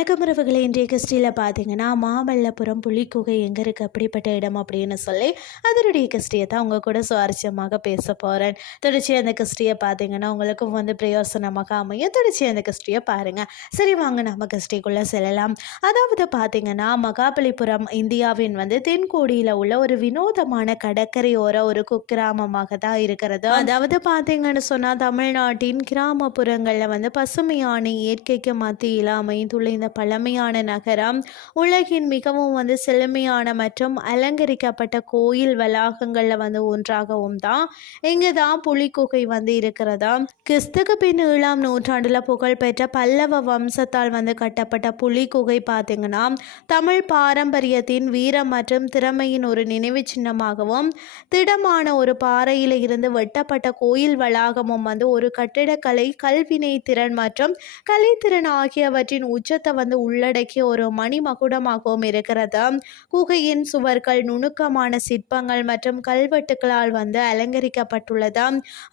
கிறிஸ்டியில் பார்த்தீங்கன்னா மாமல்லபுரம் புலிக்குகை எங்கே இருக்குது அப்படிப்பட்ட இடம் அப்படின்னு சொல்லி அதனுடைய கிறிஸ்டியை தான் உங்கள் கூட சுவாரஸ்யமாக பேச போகிறேன் தொடர்ச்சி அந்த கிறிஸ்டியை பார்த்தீங்கன்னா உங்களுக்கும் வந்து பிரயோசனமாக அமையும். தொடர்ச்சி அந்த கிறிஸ்டியை பாருங்கள் சரி வாங்க நம்ம கிறிஸ்டிக்குள்ளே செல்லலாம். அதாவது பார்த்தீங்கன்னா மகாபலிபுரம் இந்தியாவின் வந்து தென்கோடியில் உள்ள ஒரு வினோதமான கடற்கரையோர ஒரு குக்கிராமமாக தான் இருக்கிறது. அதாவது பார்த்தீங்கன்னு சொன்னால் தமிழ்நாட்டின் கிராமப்புறங்களில் வந்து பசுமையான இயற்கைக்கு மத்தியில் அமைந்துள்ள இந்த பழமையான நகரம். உலகின் மிகவும் வந்து செழுமையான மற்றும் அலங்கரிக்கப்பட்ட கோயில் வளாகங்களில் வந்து ஒன்றாகவும் தான் இங்கே தான் புலிக்குகை வந்து இருக்கிறதா. கிறிஸ்துக்கு பின் ஏழாம் நூற்றாண்டில் புகழ்பெற்ற பல்லவ வம்சத்தால் வந்து கட்டப்பட்ட புலிக்குகை பார்த்தீங்கன்னா தமிழ் பாரம்பரியத்தின் வீரம் மற்றும் திறமையின் ஒரு நினைவு சின்னமாகவும் திடமான ஒரு பாறையில் இருந்து வெட்டப்பட்ட கோயில் வளாகமும் வந்து ஒரு கட்டிடக்கலை கல்வினை திறன் மற்றும் கலைத்திறன் ஆகியவற்றின் உச்சத்தை வந்து உள்ளடக்கிய ஒரு மணிமகுடமாகவும் இருக்கிறது. குகையின் சுவர்கள் நுணுக்கமான சிற்பங்கள் மற்றும் கல்வெட்டுகளால் வந்து அலங்கரிக்கப்பட்டுள்ளது.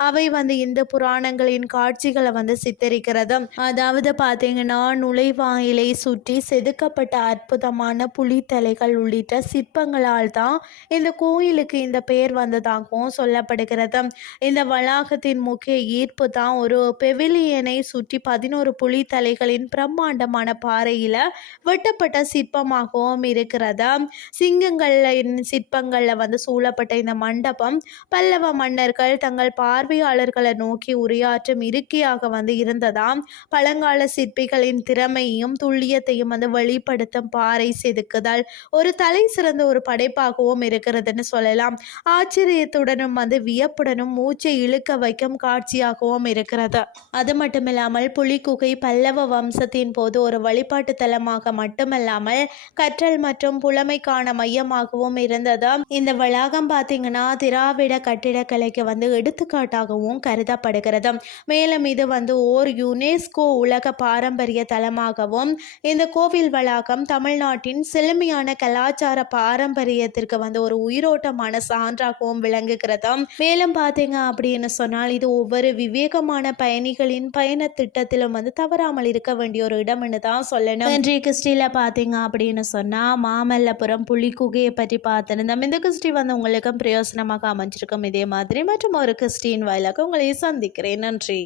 அவை வந்து இந்து புராணங்களின் காட்சிகளை வந்து சித்தரிக்கிறது. அதாவது பார்த்தீங்கன்னா நுழைவாயிலை சுற்றி செதுக்கப்பட்ட அற்புதமான புலித்தலைகள் உள்ளிட்ட சிற்பங்களால் தான் இந்த கோயிலுக்கு இந்த பெயர் வந்ததாகவும் சொல்லப்படுகிறது. இந்த வளாகத்தின் முக்கிய ஈர்ப்பு தான் ஒரு பெவிலியனை சுற்றி பதினோரு புலித்தலைகளின் பிரம்மாண்டமான பா பாறையில் வெட்டப்பட்ட சிற்பமாகவும் இருக்கிறது? சிங்கங்களின் சிற்பங்களில் வந்து சூழப்பட்ட இந்த மண்டபம் பல்லவ மன்னர்கள் தங்கள் பார்வையாளர்களை நோக்கி உரையாற்றும் இருக்கையாக வந்து இருந்ததாம் பழங்கால சிற்பிகளின் திறமையும் துல்லியத்தையும் வந்து வெளிப்படுத்தும் பாறை செதுக்குதல் ஒரு தலை சிறந்த ஒரு படைப்பாகவும் இருக்கிறதுன்னு சொல்லலாம். ஆச்சரியத்துடனும் வந்து வியப்புடனும் மூச்சை இழுக்க வைக்கும் காட்சியாகவும் இருக்கிறது. அது மட்டுமில்லாமல் புலிக்குகை பல்லவ வம்சத்தின் போது ஒரு வழி வழிபாட்டு தலமாக மட்டுமல்லாமல் கற்றல் மற்றும் புலமைக்கான மையமாகவும் இருந்தது இந்த வளாகம் பார்த்தீங்கன்னா திராவிட கட்டிடக்கலைக்கு வந்து எடுத்துக்காட்டாகவும் கருதப்படுகிறது மேலும் இது வந்து ஓர் யுனெஸ்கோ உலக பாரம்பரிய தலமாகவும் இந்த கோவில் வளாகம் தமிழ்நாட்டின் செழுமையான கலாச்சார பாரம்பரியத்திற்கு வந்து ஒரு உயிரோட்டமான சான்றாகவும் விளங்குகிறது மேலும் பார்த்தீங்க அப்படின்னு சொன்னால் இது ஒவ்வொரு விவேகமான பயணிகளின் பயண திட்டத்திலும் வந்து தவறாமல் இருக்க வேண்டிய ஒரு இடம் தான் சொல்லணும். இன்றைய கிறிஸ்டியில் பார்த்தீங்க அப்படின்னு சொன்னால் மாமல்லபுரம் புலிக்குகையை பற்றி பார்த்துருந்தோம். இந்த கிறிஸ்டி வந்து உங்களுக்கு பிரயோசனமாக அமைஞ்சிருக்கும் இதே மாதிரி. மற்றும் ஒரு கிறிஸ்டின் வாயிலாக உங்களை சந்திக்கிறேன். நன்றி.